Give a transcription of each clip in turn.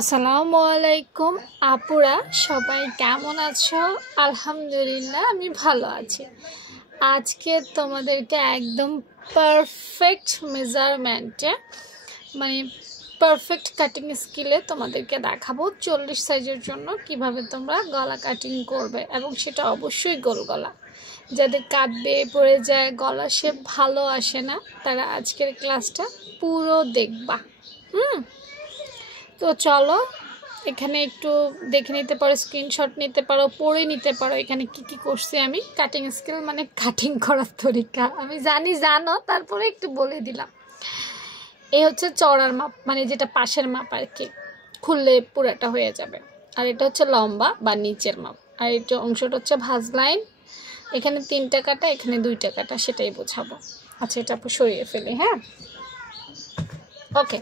আসসালামু আলাইকুম আপুরা, সবাই কেমন আছো? আলহামদুলিল্লাহ, আমি ভালো আছি। আজকে তোমাদেরকে একদম পারফেক্ট মেজারমেন্টে মানে পারফেক্ট কাটিং স্কিলে তোমাদেরকে দেখাবো 40 সাইজের জন্য কিভাবে তোমরা গলা কাটিং করবে, এবং সেটা অবশ্যই গোল গলা। যাদের কাট বেয়ে পড়ে যায়, গলা শেপ ভালো আসে না, তারা আজকের ক্লাসটা পুরো দেখবা। তো চলো, এখানে একটু দেখে নিতে পারো, স্ক্রিনশট নিতে পারো, পড়ে নিতে পারো এখানে কি কি করছি আমি। কাটিং স্কিল মানে কাটিং করার তরিকা আমি জানো, তারপরে একটু বলে দিলাম। এই হচ্ছে চওড়ার মাপ, মানে যেটা পাশের মাপ আর কি, খুললে পুরাটা হয়ে যাবে। আর এটা হচ্ছে লম্বা বা নিচের মাপ। আর এটা অংশটা হচ্ছে ভাঁজ লাইন। এখানে 3টা কাটা, এখানে 2টা কাটা, সেটাই বোঝাবো। আচ্ছা, এটা আপু সরিয়ে ফেলি। হ্যাঁ, ওকে।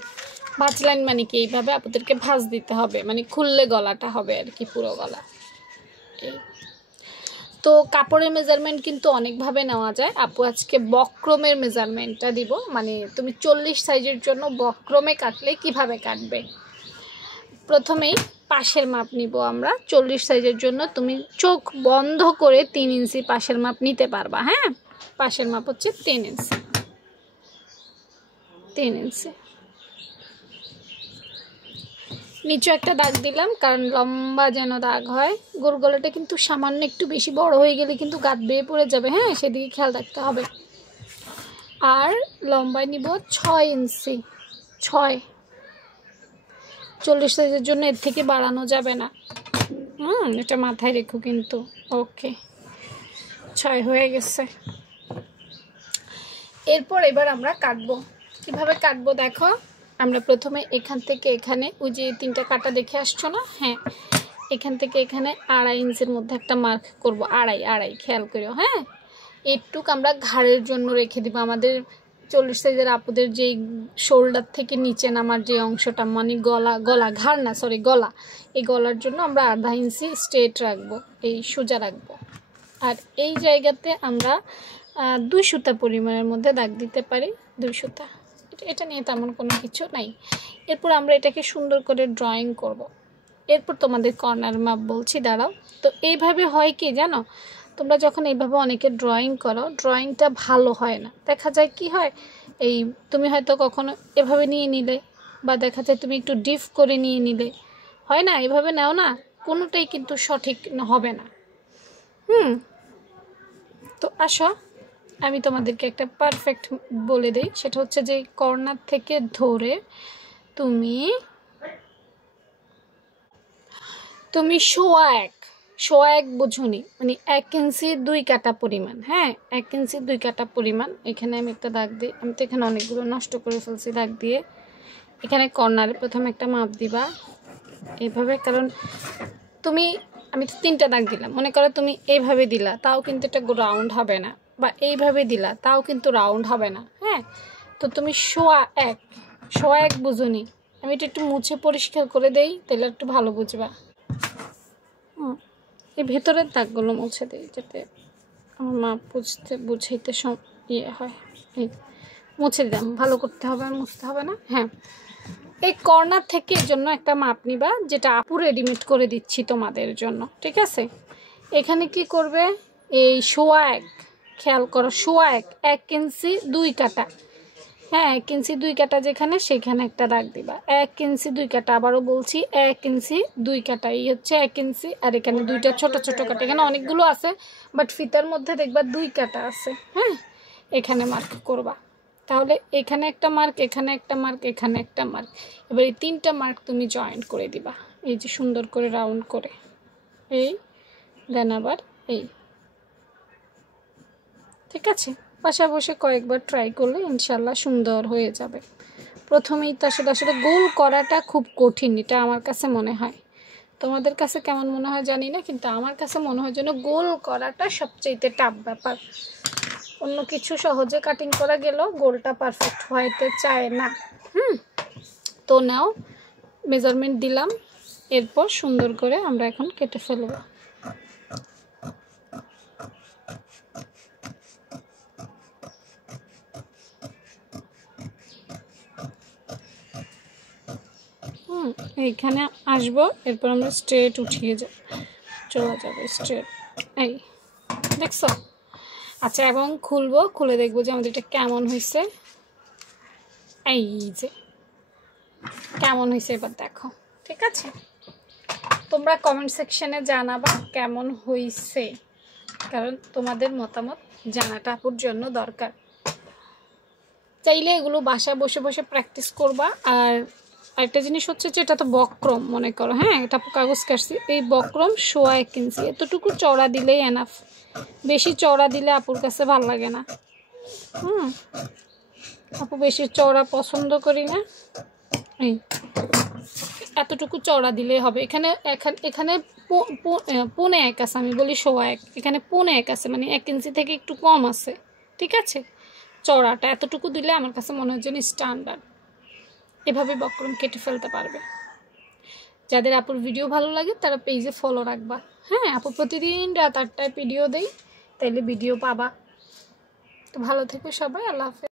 ভাঁজ লাইন মানে কি, এইভাবে আপনাদেরকে ভাঁজ দিতে হবে, মানে খুললে গলাটা হবে আর কি, পুরো গলা। এই তো কাপড়ের মেজারমেন্ট কিন্তু অনেকভাবে নেওয়া যায়। আপু আজকে বক্রমের মেজারমেন্টটা দিব, মানে তুমি 40 সাইজের জন্য বক্রমে কাটলে কিভাবে কাটবে। প্রথমেই পাশের মাপ নিব আমরা 40 সাইজের জন্য। তুমি চোখ বন্ধ করে 3 ইঞ্চি পাশের মাপ নিতে পারবা। হ্যাঁ, পাশের মাপ হচ্ছে 3 ইঞ্চি। 3 ইঞ্চি নিচে একটা দাগ দিলাম, কারণ লম্বা যেন দাগ হয়। গোল গলাটা কিন্তু সামান্য একটু বেশি বড় হয়ে গেলে কিন্তু গাঁট বেয়ে পড়ে যাবে। হ্যাঁ, সেদিকে খেয়াল রাখতে হবে। আর লম্বায় নিব 6 ইঞ্চি। 6, 40 সাইজের জন্য এর থেকে বাড়ানো যাবে না। এটা মাথায় রেখো কিন্তু। ওকে, 6 হয়ে গেছে। এবার আমরা কাটবো। কিভাবে কাটবো দেখো। আমরা প্রথমে এখান থেকে এখানে ওই যে 3টা কাটা দেখে আসছো না, হ্যাঁ, এখান থেকে এখানে 2.5 ইঞ্চির মধ্যে একটা মার্ক করব। আড়াই খেয়াল করো। হ্যাঁ, এইটুক আমরা ঘাড়ের জন্য রেখে দিব। আমাদের 40 সাইজের আপুদের যেই শোল্ডার থেকে নিচে নামার যে অংশটা, মানে গলা ঘাড় না, সরি গলা, এই গলার জন্য আমরা 1/2 ইঞ্চি স্ট্রেট রাখবো, এই সোজা রাখবো। আর এই জায়গাতে আমরা 2 সুতা পরিমাণের মধ্যে দাগ দিতে পারি। 2 সুতা, এটা নিয়ে তেমন কোনো কিছু নাই। এরপর আমরা এটাকে সুন্দর করে ড্রয়িং করব। এরপর তোমাদের কর্নার মাপ বলছি, দাঁড়াও। তো এইভাবে হয় কি জানো, তোমরা যখন এইভাবে অনেকে ড্রয়িং করো, ড্রয়িংটা ভালো হয় না। দেখা যায় কি হয়, এই তুমি হয়তো কখনো এভাবে নিয়ে নিলে, বা দেখা যায় তুমি একটু ডিপ করে নিয়ে নিলে, হয় না, এভাবে নাও না, কোনোটাই কিন্তু সঠিক হবে না। তো আসো, আমি তোমাদেরকে একটা পারফেক্ট বলে দিই। সেটা হচ্ছে যে কর্নার থেকে ধরে তুমি সোয়া এক বুঝুনি, মানে 1 ইঞ্চি 2 কাটা পরিমাণ। হ্যাঁ, 1 ইঞ্চি 2 কাটা পরিমাণ। এখানে আমি একটা দাগ দিই। আমি তো এখানে অনেকগুলো নষ্ট করে ফেলছি দাগ দিয়ে। এখানে কর্নারে প্রথমে একটা মাপ দিবা এইভাবে, কারণ আমি তো 3টা দাগ দিলাম। মনে করো তুমি এইভাবে দিলা, তাও কিন্তু এটা রাউন্ড হবে না, বা এইভাবে দিলা, তাও কিন্তু রাউন্ড হবে না। হ্যাঁ, তো তুমি সোয়া এক বুঝুনি। আমি এটা একটু মুছে পরিষ্কার করে দেই, তাহলে একটু ভালো বুঝবা। এই ভেতরের দাগগুলো মুছে দিই, যাতে আমার মা বুঝাইতে হয়। এই মুছে দিলাম, ভালো করতে হবে, আর মুছতে হবে না। হ্যাঁ, এই কর্নার থেকে এর জন্য একটা মাপ নিবা, যেটা আপু রেডিমেড করে দিচ্ছি তোমাদের জন্য, ঠিক আছে। এখানে কি করবে, এই সোয়া এক, খেয়াল করো, সোয়া 1 ইঞ্চি 2 কাটা। হ্যাঁ, 1 ইঞ্চি 2 কাটা যেখানে, সেখানে একটা দাগ দিবা। 1 ইঞ্চি 2 কাটা, আবারও বলছি 1 ইঞ্চি 2 কাটা। এই হচ্ছে 1 ইঞ্চি, আর এখানে 2টা ছোট ছোট কাটা। এখানে অনেকগুলো আছে, বাট ফিতার মধ্যে দেখবা 2 কাটা আছে। হ্যাঁ, এখানে মার্ক করবা। তাহলে এখানে একটা মার্ক, এখানে একটা মার্ক, এখানে একটা মার্ক। এবার এই 3টা মার্ক তুমি জয়েন্ট করে দিবা, এই যে সুন্দর করে রাউন্ড করে। এই দেন আবার এই, ঠিক আছে। বাসা বসে কয়েকবার ট্রাই করলে ইনশাল্লাহ সুন্দর হয়ে যাবে। প্রথমেই তো আসলে গোল করাটা খুব কঠিন, এটা আমার কাছে মনে হয়। তোমাদের কাছে কেমন মনে হয় জানি না, কিন্তু আমার কাছে মনে হয় যেন গোল করাটা সবচেয়ে টাফ ব্যাপার। অন্য কিছু সহজে কাটিং করা গেলেও গোলটা পারফেক্ট হইতে চায় না। তো নাও, মেজারমেন্ট দিলাম, এরপর সুন্দর করে আমরা এখন কেটে ফেলব। এইখানে আসবো, এরপর আমরা স্ট্রেট উঠিয়ে চলে যাবে স্ট্রেট। এই দেখছো? আচ্ছা, এবং খুলবো, খুলে দেখবো যে আমাদের এটা কেমন হয়েছে। এই যে কেমন হয়েছে এবার দেখো। ঠিক আছে, তোমরা কমেন্ট সেকশনে জানাবা কেমন হয়েছে, কারণ তোমাদের মতামত জানাটা আপুর জন্য দরকার। চাইলে এগুলো বাসায় বসে বসে প্র্যাকটিস করবা। আর একটা জিনিস হচ্ছে যে এটা তো বক্রম মনে করো, হ্যাঁ এটা কাগজ কাটছি, এই বক্রম 1.25 ইঞ্চি, এতটুকু চওড়া দিলেই এনাফ। বেশি চওড়া দিলে আপুর কাছে ভালো লাগে না। আপু বেশি চওড়া পছন্দ করি না। এই এতটুকু চওড়া দিলেই হবে। এখানে এখানে 1.25 আছে, আমি বলি 1.25, এখানে 1.25 আছে, মানে 1 ইঞ্চি থেকে একটু কম আছে। ঠিক আছে, চওড়াটা এতটুকু দিলে আমার কাছে মনে হয় যেন স্ট্যান্ডার্ড। এভাবে বক্রম কেটে ফেলতে পারবে। যাদের আপুর ভিডিও ভালো লাগে তারা পেজে ফলো রাখবা। হ্যাঁ, আপু প্রতিদিন রাত 8টায় ভিডিও দেই, তাইলে ভিডিও পাবা। তো ভালো থেকো সবাই, আল্লাহ হাফেজ।